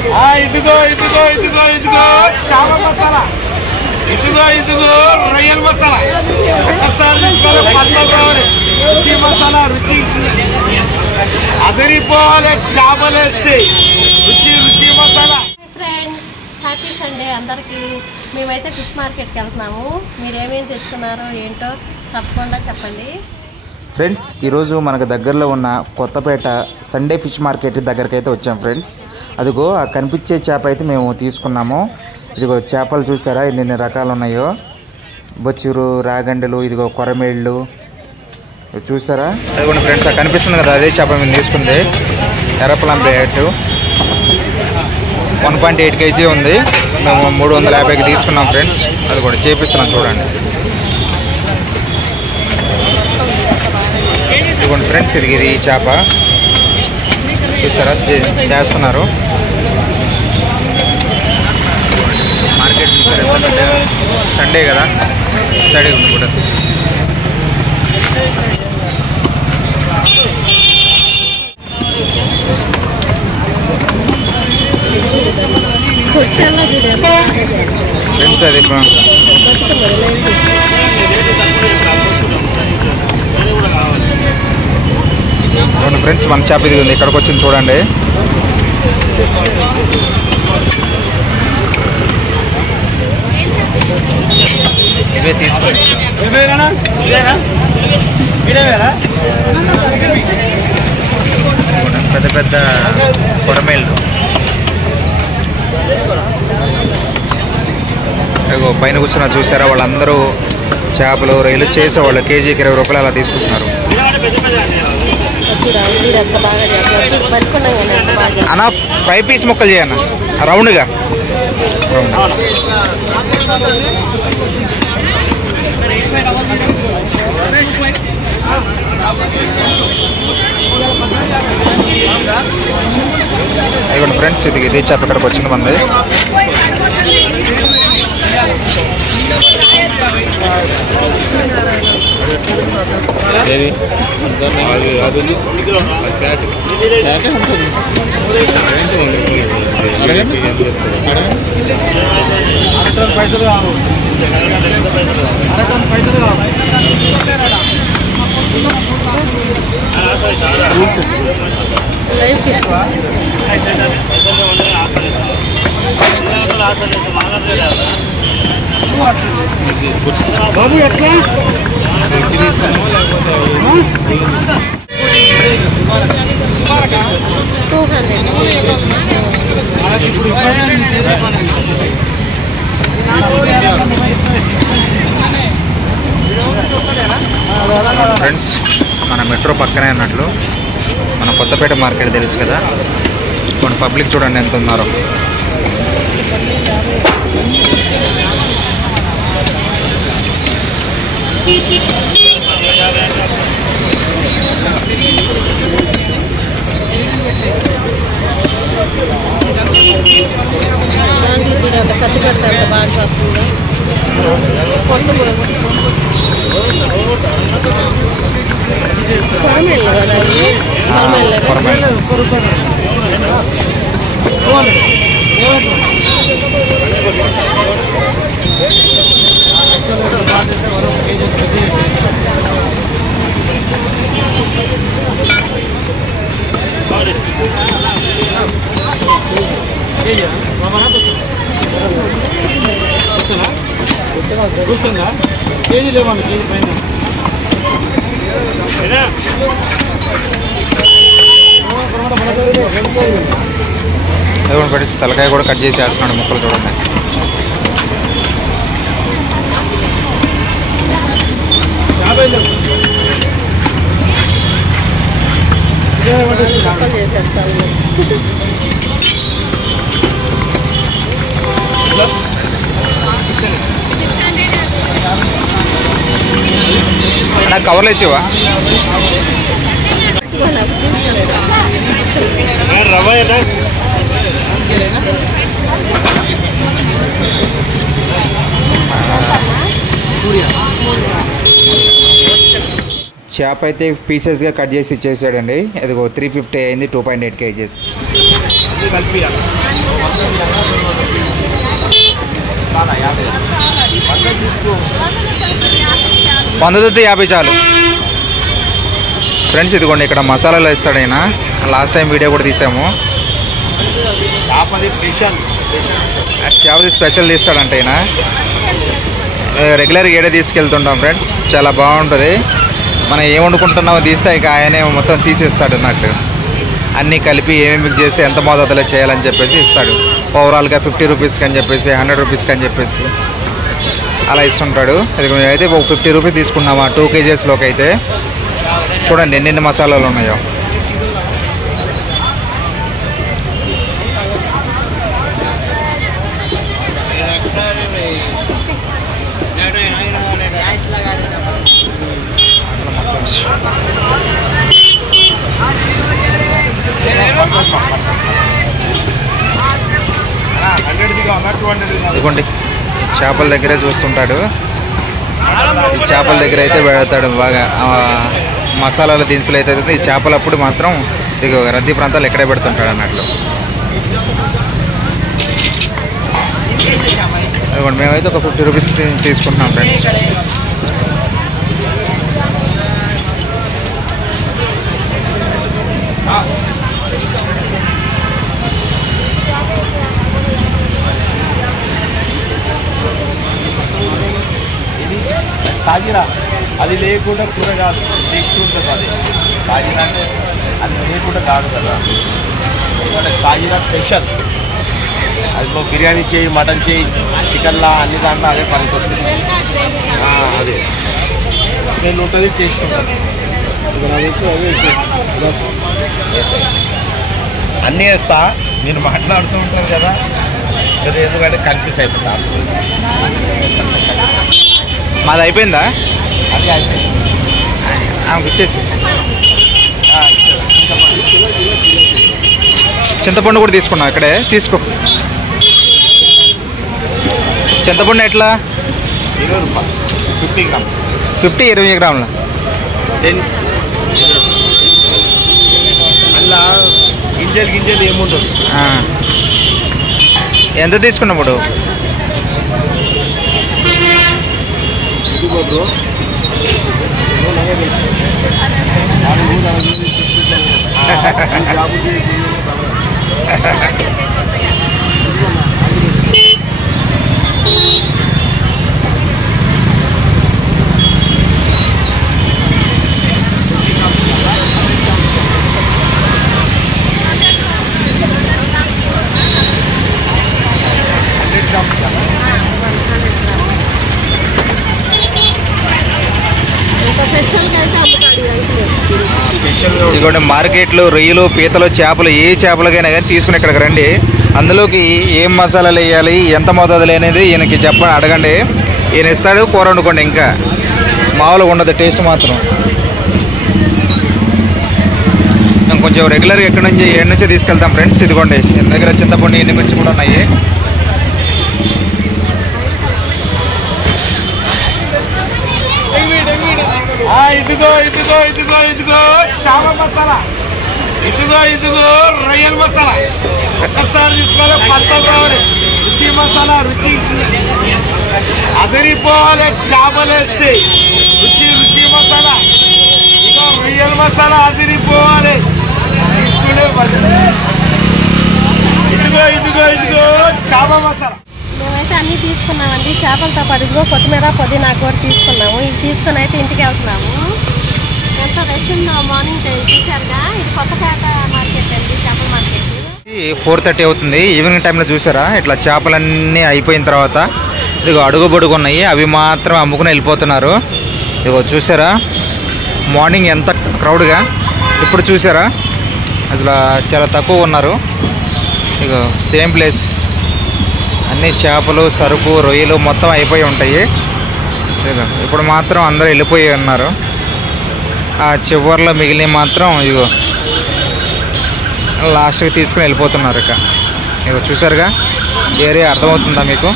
ఇదిగో ఇదిగో ఇదిగో ఇదిగో చామ మసాలా, ఇదిగో ఇదిగో రొయ్యల మసాలా. ఒకసారి రుచి మసాలా, రుచి అదిరిపోవాలి. చాపలేస్తే రుచి రుచి మసాలా. ఫ్రెండ్స్, హ్యాపీ సండే అందరికీ. మేమైతే ఫిష్ మార్కెట్కి వెళ్తున్నాము. మీరు ఏమేమి తెచ్చుకున్నారో ఏంటో తప్పకుండా చెప్పండి ఫ్రెండ్స్. ఈరోజు మనకు దగ్గరలో ఉన్న కొత్తపేట సండే ఫిష్ మార్కెట్ దగ్గరికి అయితే వచ్చాం ఫ్రెండ్స్. అదిగో ఆ కనిపించే చేప అయితే మేము తీసుకున్నాము. ఇదిగో చేపలు చూసారా ఎన్ని రకాలు ఉన్నాయో, బొచ్చురు, రాగండలు, ఇదిగో కొరమేళ్ళు చూసారా. అదిగోండి ఫ్రెండ్స్, ఆ కనిపిస్తుంది కదా అదే చేప మేము తీసుకుంది. ఎర్రపలంపేట 1.8 kg ఉంది. మేము 350కి తీసుకున్నాం ఫ్రెండ్స్. అది కూడా చేపిస్తున్నాం చూడండి. ఇదిగోండి ఫ్రెండ్స్, ఇది చేప చూసారా చేస్తున్నారు. మార్కెట్ చూసారు ఎంత సండే కదా, సండే ఉంది కూడా. ఫ్రెండ్స్ అది ఫ్రెండ్స్ మన చేప ఇది ఉంది, ఇక్కడికి వచ్చింది చూడండి. ఇవే తీసుకోండి. పెద్ద పెద్ద కొరమేళ్ళు. పైన కూర్చున్న చూసారా, వాళ్ళందరూ చేపలు రొయ్యలు చేసేవాళ్ళు కేజీకి 20 రూపాయలు అలా తీసుకుంటున్నారు. అన్న 5 పీస్ ముక్కలు చేయన్న రౌండ్గా. ఇవ్వండి ఫ్రెండ్స్, ఇది చేప ఇక్కడికి వచ్చింది మంది. బాబు ఎట్లా ఫ్రెండ్స్, మన మెట్రో పక్కనే అన్నట్లు మన కొత్తపేట మార్కెట్ తెలుసు కదా. కొన్ని పబ్లిక్ చూడండి ఎంత ఉన్నారో. కత్తి పెడతారు బాగా కొరమేళ్ళు కదా, కూర్చుందా కేజీ లేవండి, కేజీ పైన పడిస్తే తలకాయ కూడా కట్ చేసి వేస్తున్నాడు ముక్కలు చూడండి. నాకు కవర్లు వేసేవా? చేప అయితే పీసెస్గా కట్ చేసి ఇచ్చేసాడండి. అదిగో 350 అయింది, 2.8 kgs. వందదొద్దు 50 చాలు ఫ్రెండ్స్. ఇదిగోండి ఇక్కడ మసాలాలు వేస్తాడు ఆయన. లాస్ట్ టైం వీడియో కూడా తీసాము. చేపది స్పెషల్ తీస్తాడంట ఆయన. రెగ్యులర్గా ఏడే తీసుకెళ్తుంటాం ఫ్రెండ్స్. చాలా బాగుంటుంది. మనం ఏం వండుకుంటున్నామో తీస్తే ఇక ఆయనే మొత్తం తీసేస్తాడు అన్నట్టు. అన్నీ కలిపి ఏమేమి చేసి ఎంత మోతాదులో చేయాలని చెప్పేసి ఇస్తాడు. ఓవరాల్గా 50 రూపీస్కి అని చెప్పేసి 100 రూపీస్కి అని చెప్పేసి అలా ఇస్తుంటాడు. అది మేమైతే ఒక 50 రూపీస్ తీసుకున్నాము 2 కేజెస్లోకి అయితే. చూడండి ఎన్నెన్ని మసాలాలు ఉన్నాయో. ఇదిగోండి చేపల దగ్గరే చూస్తుంటాడు. చేపల దగ్గర అయితే పెడతాడు బాగా మసాలాల దినుసులు అయితే. ఈ చేపలప్పుడు మాత్రం ఇదిగో రద్దీ ప్రాంతాలు ఎక్కడే పెడుతుంటాడు అన్నట్లు. అదిగోండి మేమైతే ఒక 50 రూపీస్ తీసుకుంటున్నాం ఫ్రెండ్స్. సాజిరా అది లేకుండా కూర కాదు, టేస్ట్ ఉంటుంది. అది సాజిరా అంటే అది లేకుండా కాదు కదా. ఎందుకంటే సాజిరా స్పెషల్. అది బిర్యానీ చేయి, మటన్ చేయి, చికెన్లా అన్ని దాంట్లో అదే పనికి వస్తుంది. అదే స్మెల్ ఉంటుంది, టేస్ట్ ఉంటుంది. అన్నీ వేస్తా. మీరు మాట్లాడుతూ ఉంటారు కదా, ఎందుకంటే కన్ఫ్యూజ్ అయిపోతా. మాది అయిపోయిందా? అది అయిపోయింది. ఇచ్చేసి చింతపండు కూడా తీసుకున్నా ఇక్కడే. తీసుకో. చింతపండు ఎట్లా? 20 రూపాయలు 50 గ్రామ్స్. 50 20 గ్రాములు. అలా గింజలు ఏముంటుంది. ఎంత తీసుకున్నప్పుడు? ఇదిగోండి మార్కెట్లో రొయ్యలు, పీతలు, చేపలు ఏ చేపలకైనా కానీ తీసుకుని ఇక్కడికి రండి. అందులోకి ఏం మసాలాలు వేయాలి, ఎంత మోతాదులు అనేది ఈయనకి అడగండి. ఈయన ఇస్తాడు. కూర వండుకోండి. ఇంకా మామూలుగా ఉండదు టేస్ట్ మాత్రం. మేము కొంచెం రెగ్యులర్గా ఎక్కడి నుంచి ఏడు నుంచి తీసుకెళ్తాం ఫ్రెండ్స్. ఇదిగోండి ఈయన దగ్గర చింతపండు, ఎండుమిర్చి కూడా ఉన్నాయి. ఇదిగో చామ మసాలా, ఇదిగో రొయ్యల మసాలా. ఒక్కసారి తీసుకోవాలి, పచ్చలు రావాలి. రుచి మసాలా, రుచి అదిరిపోవాలి. చేపలు వేస్తే రుచి మసాలా. ఇదిగో రొయ్యల మసాలా అదిరిపోవాలి. తీసుకునే ఇదిగో చామ మసాలా. మేమైతే అన్నీ తీసుకున్నామండి. చేపలతో పాటు ఇదిగో కొత్తిమీర, పుదీనా కూడా తీసుకున్నాము. ఇవి తీసుకుని అయితే ఇంటికి వెళ్తున్నాము. ఎంత రష్ ఉందో మార్నింగ్ చూసారుగా. ఇది కొత్తపేట మార్కెట్ అండి, చేపల మార్కెట్. 4:30 అవుతుంది. ఈవినింగ్ టైంలో చూసారా ఇట్లా చేపలన్నీ అయిపోయిన తర్వాత ఇదిగో అడుగు బొడుగు ఉన్నాయి. అవి మాత్రం అమ్ముకుని వెళ్ళిపోతున్నారు. ఇదిగో చూసారా మార్నింగ్ ఎంత క్రౌడ్గా. ఇప్పుడు చూసారా అసలు చాలా తక్కువ ఉన్నారు. ఇదిగో సేమ్ ప్లేస్. అన్నీ చేపలు, సరుకు, రొయ్యలు మొత్తం అయిపోయి ఉంటాయి. ఇప్పుడు మాత్రం అందరూ వెళ్ళిపోయి ఉన్నారు. ఆ చివర్లో మిగిలిన మాత్రం ఇదిగో లాస్ట్కి తీసుకుని వెళ్ళిపోతున్నారు. ఇక చూసారుగా ఏరియా అర్థమవుతుందా మీకు?